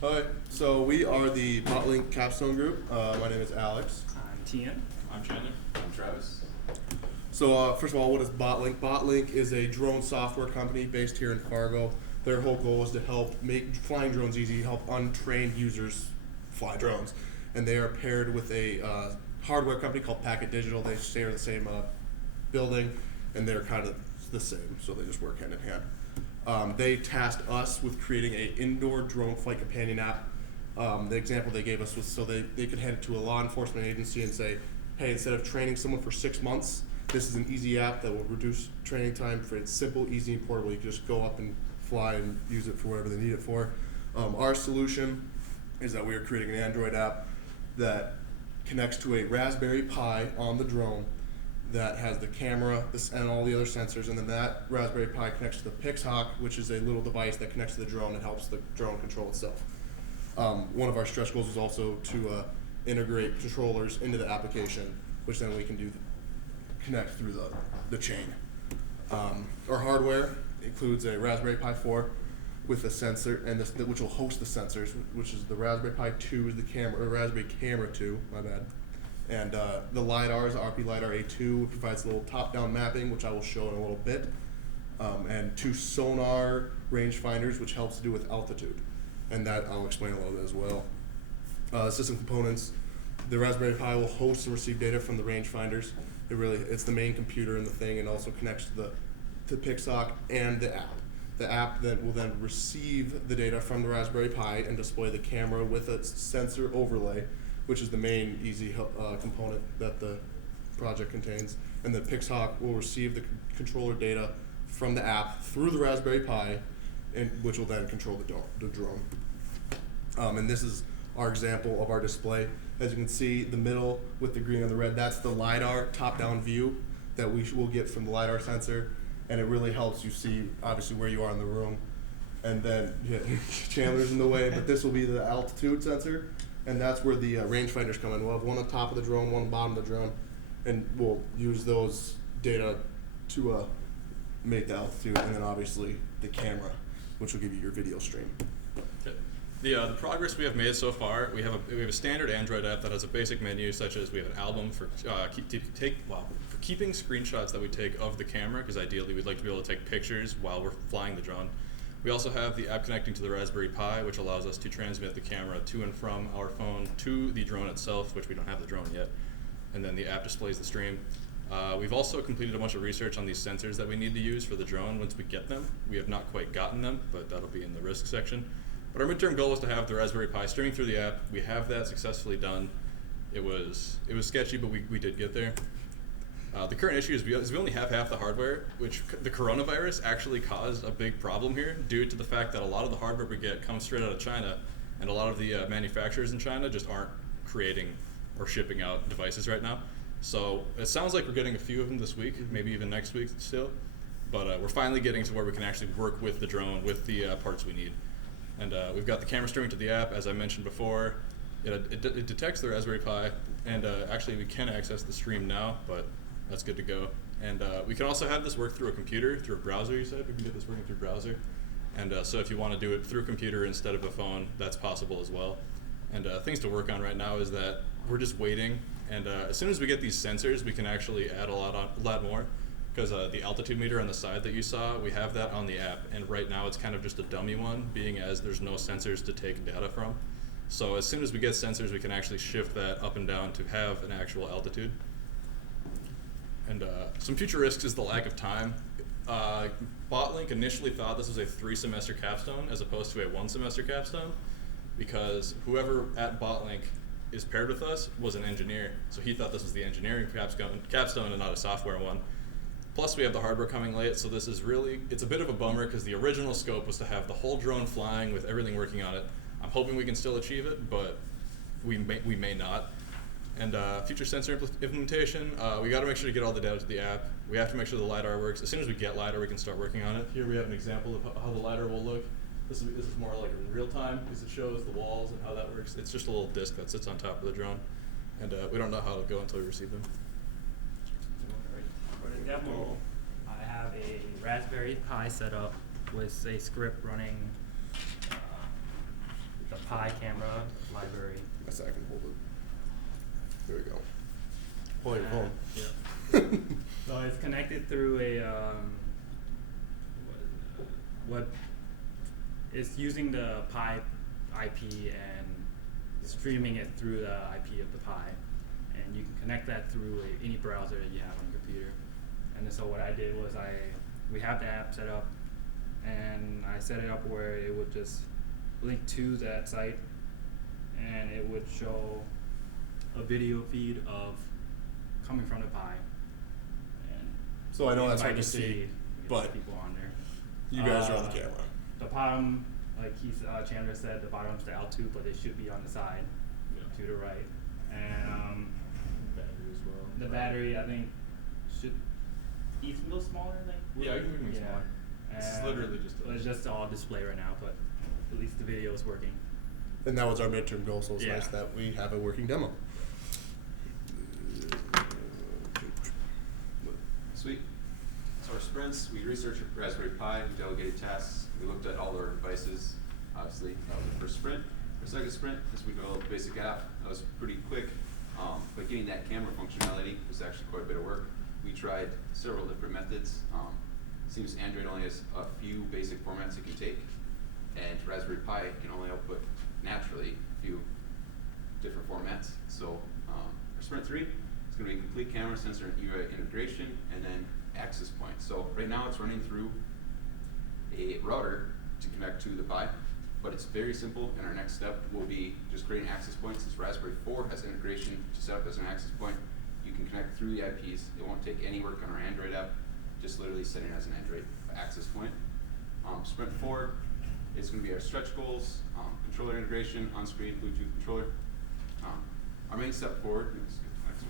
Hi, so we are the Botlink capstone group. My name is Alex. I'm Tian. I'm Chandler. I'm Travis. So first of all, what is Botlink? Botlink is a drone software company based here in Fargo. Their whole goal is to help make flying drones easy, help untrained users fly drones. And they are paired with a hardware company called Packet Digital. They share the same building, and they're kind of the same, so they just work hand in hand. They tasked us with creating an indoor drone flight companion app. The example they gave us was so they could hand it to a law enforcement agency and say, hey, instead of training someone for 6 months, this is an easy app that will reduce training time. It's simple, easy, and portable. You can just go up and fly and use it for whatever they need it for. Our solution is that we are creating an Android app that connects to a Raspberry Pi on the drone that has the camera and all the other sensors, and then that Raspberry Pi connects to the Pixhawk, which is a little device that connects to the drone and helps the drone control itself. One of our stretch goals is also to integrate controllers into the application, which then we can connect through the chain. Our hardware includes a Raspberry Pi 4 with a sensor, and which will host the sensors, which is the Raspberry Pi 2 is the camera, or Raspberry Camera 2, my bad. And the LiDAR is RP LiDAR A2, which provides a little top-down mapping, which I will show in a little bit. And 2 sonar rangefinders, which helps to do with altitude. And that I'll explain a little bit as well. System components, the Raspberry Pi will host and receive data from the rangefinders. It's the main computer in the thing, and also connects to the Pixhawk and the app. The app will then receive the data from the Raspberry Pi and display the camera with a sensor overlay, which is the main easy component that the project contains. And the Pixhawk will receive the controller data from the app through the Raspberry Pi, which will then control the drone. And this is our example of our display. As you can see, the middle with the green and the red, that's the LiDAR top-down view that we will get from the LiDAR sensor. And it really helps you see, obviously, where you are in the room. And then, Chandler's in the way, but this will be the altitude sensor. And that's where the rangefinders come in. We'll have one on top of the drone, one on the bottom of the drone, and we'll use those data to make the altitude, and then obviously the camera, which will give you your video stream. Okay. The progress we have made so far, we have a standard Android app that has a basic menu, such as we have an album for keeping screenshots that we take of the camera, because ideally we'd like to be able to take pictures while we're flying the drone. We also have the app connecting to the Raspberry Pi, which allows us to transmit the camera to and from our phone to the drone itself, which we don't have the drone yet. And then the app displays the stream. We've also completed a bunch of research on these sensors that we need to use for the drone once we get them. We have not quite gotten them, but that'll be in the risk section. But our midterm goal is to have the Raspberry Pi streaming through the app. We have that successfully done. It was sketchy, but we did get there. The current issue is we only have half the hardware, which the coronavirus actually caused a big problem here due to the fact that a lot of the hardware we get comes straight out of China, and a lot of the manufacturers in China just aren't creating or shipping out devices right now. So it sounds like we're getting a few of them this week, maybe even next week still, but we're finally getting to where we can actually work with the drone with the parts we need. And we've got the camera streaming to the app, as I mentioned before. It detects the Raspberry Pi, and actually we can access the stream now, but that's good to go. And we can also have this work through a computer, through a browser, you said? We can get this working through a browser. And so if you want to do it through a computer instead of a phone, that's possible as well. And things to work on right now is that we're just waiting. And as soon as we get these sensors, we can actually add a lot more. Because the altitude meter on the side that you saw, we have that on the app. And right now it's kind of just a dummy one, being as there's no sensors to take data from. So as soon as we get sensors, we can actually shift that up and down to have an actual altitude. And some future risks is the lack of time. Botlink initially thought this was a 3-semester capstone as opposed to a 1-semester capstone, because whoever at Botlink is paired with us was an engineer. So he thought this was the engineering capstone and not a software one. Plus we have the hardware coming late, so it's a bit of a bummer because the original scope was to have the whole drone flying with everything working on it. I'm hoping we can still achieve it, but we may not. And future sensor implementation, we got to make sure to get all the data to the app. We have to make sure the LiDAR works. As soon as we get LiDAR, we can start working on it. Here we have an example of how the LiDAR will look. This is more like in real time because it shows the walls and how that works. It's just a little disc that sits on top of the drone. And we don't know how it'll go until we receive them. For the demo, I have a Raspberry Pi set up with a script running the Pi camera library. I said I can hold it. There we go. Hold your phone. Yeah. So it's connected through a web. It's using the Pi IP and streaming it through the IP of the Pi, and you can connect that through any browser that you have on your computer. And then so what I did was we have the app set up, and I set it up where it would just link to that site, and it would show a video feed of coming from the Pi. And So I know that's hard to invite see, get but people on there. you guys are on the camera. The bottom, like Chandler said, the bottom's the L2, but it should be on the side to the right. And Battery as well. the battery, I think, should be a little smaller. Yeah, I can make it smaller. It's And literally just it's just all display right now, but at least the video is working. And that was our midterm goal, so it's Yeah. nice that we have a working demo. Sweet. So our sprints, we researched Raspberry Pi, we delegated tasks, we looked at all our devices. Obviously, that was the first sprint. Our second sprint is we developed a basic app. That was pretty quick, but getting that camera functionality was actually quite a bit of work. We tried several different methods. Seems Android only has a few basic formats it can take, and Raspberry Pi can only output naturally a few different formats. So our sprint 3 is going to be complete camera, sensor, and UI integration, and then access point. So right now it's running through a router to connect to the Pi, but it's very simple, and our next step will be just creating access points. Since Raspberry 4 has integration to set up as an access point, you can connect through the IPs. It won't take any work on our Android app, just literally setting it as an Android access point. Sprint 4 is going to be our stretch goals, controller integration, on-screen Bluetooth controller. Our main step forward, let's get the next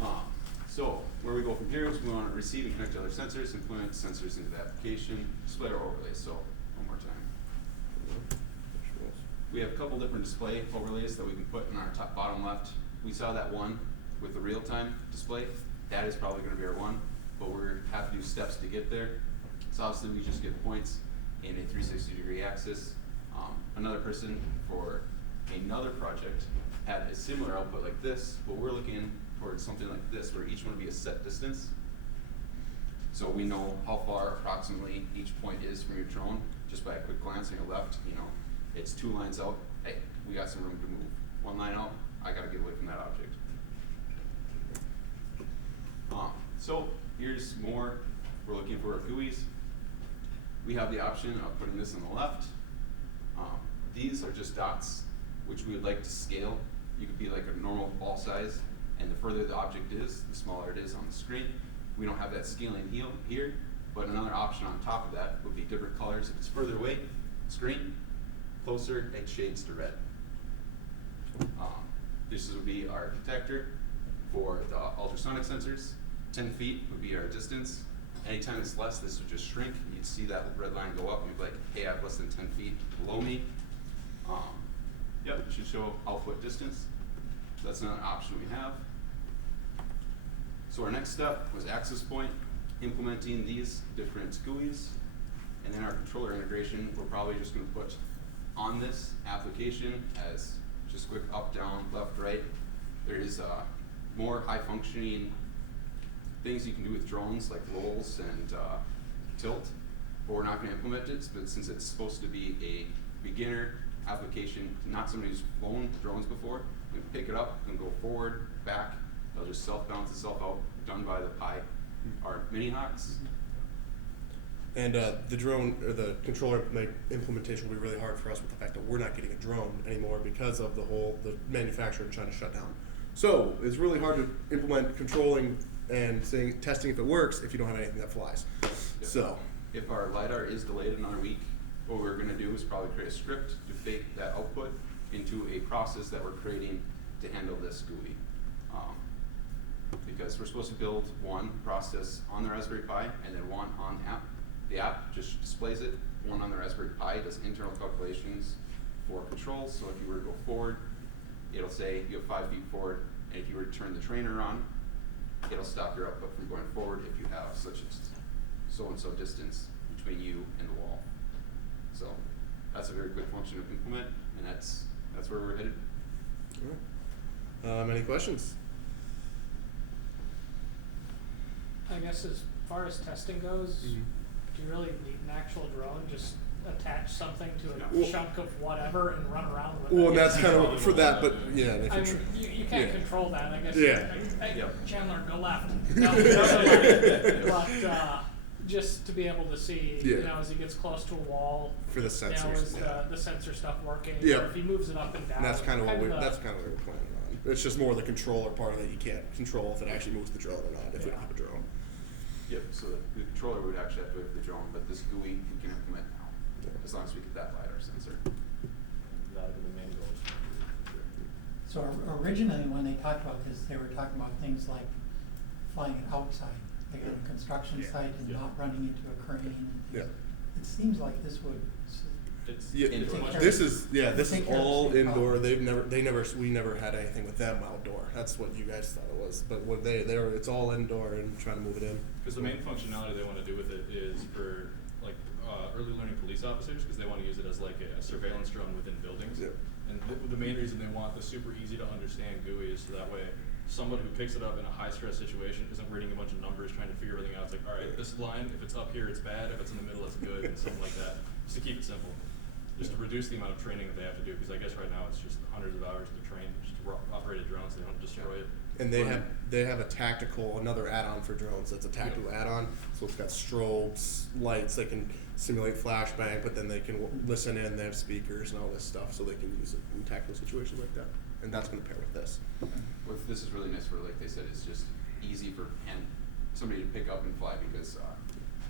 one. So where we go from here is we want to receive and connect to other sensors, implement sensors into the application, display our overlays. So one more time. We have a couple different display overlays that we can put in our top bottom left. We saw that one with the real-time display. That is probably going to be our one, but we have to do steps to get there. So obviously we just get points in a 360-degree axis. Another person for another project had a similar output like this, but we're looking towards something like this where each one would be a set distance. So we know how far approximately each point is from your drone just by a quick glance on your left. You know, it's 2 lines out. Hey, we got some room to move. 1 line out, I got to get away from that object. So here's more. We're looking for our GUIs. We have the option of putting this on the left. These are just dots, which we would like to scale. You could be like a normal ball size, and the further the object is, the smaller it is on the screen. We don't have that scaling here, but another option on top of that would be different colors. If it's further away, screen, closer, it shades to red. This would be our detector for the ultrasonic sensors. 10 feet would be our distance. Anytime it's less, this would just shrink. You'd see that red line go up, and you'd be like, hey, I have less than 10 feet below me. Yep, it should show output distance. So that's another option we have. So our next step was access point, implementing these different GUIs, and then our controller integration, we're probably just going to put on this application as just quick up, down, left, right. There is more high functioning things you can do with drones like rolls and tilt, but we're not going to implement it. But since it's supposed to be a beginner application, not somebody who's flown drones before, we can pick it up and go forward, back. It'll just self-balance itself out, done by the Pi, our mini hawks. And the drone or the controller implementation will be really hard for us with the fact that we're not getting a drone anymore because of the manufacturer trying to shut down. So it's really hard to implement controlling and testing if it works if you don't have anything that flies. Yep. So if our LiDAR is delayed another week, what we're going to do is probably create a script to bake that output into a process that we're creating to handle this GUI. Because we're supposed to build one process on the Raspberry Pi and then one on app. The app just displays it. One on the Raspberry Pi does internal calculations for controls. So if you were to go forward, it'll say you have 5 feet forward, and if you were to turn the trainer on, it'll stop your output from going forward if you have such a so-and-so distance between you and the wall. So that's a very quick function to implement, and that's where we're headed. All right. Any questions? I guess as far as testing goes, Mhm. do you really need an actual drone? Just attach something to a Well- chunk of whatever and run around with Well, it? and that's kind of for that, but yeah. If I you're mean, you can't yeah. control that, I guess. Yeah. Chandler, go left. No, left. But just to be able to see, Yeah. you know, as he gets close to a wall, For the you know, sensors, is yeah. the sensor stuff working? Yeah. Or if he moves it up and down. And that's kind of what the- that's kind of what we're planning on. It's just more the controller part of it. You can't control if it actually moves the drone or not. If we don't have a drone. Yep, so the controller would actually have to wait for the drone, but this GUI we can implement now, as long as we get that LiDAR sensor. That'd be the main goal. So originally, when they talked about this, they were talking about things like flying it outside, like on a construction Yeah. site and Yeah. not running into a crane. And Yeah. It seems like this would, It's Yeah, Indoor. this is this Take is care of all the same indoor. problem. We never had anything with them outdoor. That's what you guys thought it was, but what they were, it's all indoor and trying to move it in. Because the main functionality they want to do with it is for like early learning police officers, because they want to use it as like a surveillance drone within buildings. Yep. And the main reason they want the super easy to understand GUI is so that way someone who picks it up in a high stress situation isn't reading a bunch of numbers trying to figure everything out. It's like, all right, this line, if it's up here, it's bad. If it's in the middle, it's good, and something like that. Just to keep it simple. Just to reduce the amount of training that they have to do, because I guess right now it's just hundreds of hours to train just to operate a drone so they don't destroy it. And they have a tactical, another add-on for drones. That's a tactical add-on. So it's got strobes, lights. They can simulate flashbang, but then they can listen in. They have speakers and all this stuff, so they can use it in tactical situations like that. And that's going to pair with this. What this is really nice for, like they said, is just easy for somebody to pick up and fly, because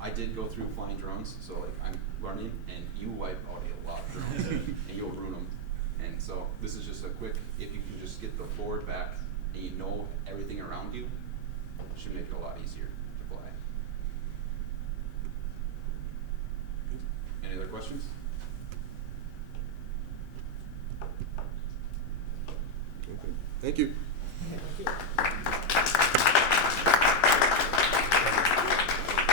I did go through flying drones, so like I'm running and you wipe out a lot of drones and you'll ruin them. And so this is just a quick, if you can just get the forward back and you know everything around you, it should make it a lot easier to fly. Any other questions? Okay. Thank you. Thank you.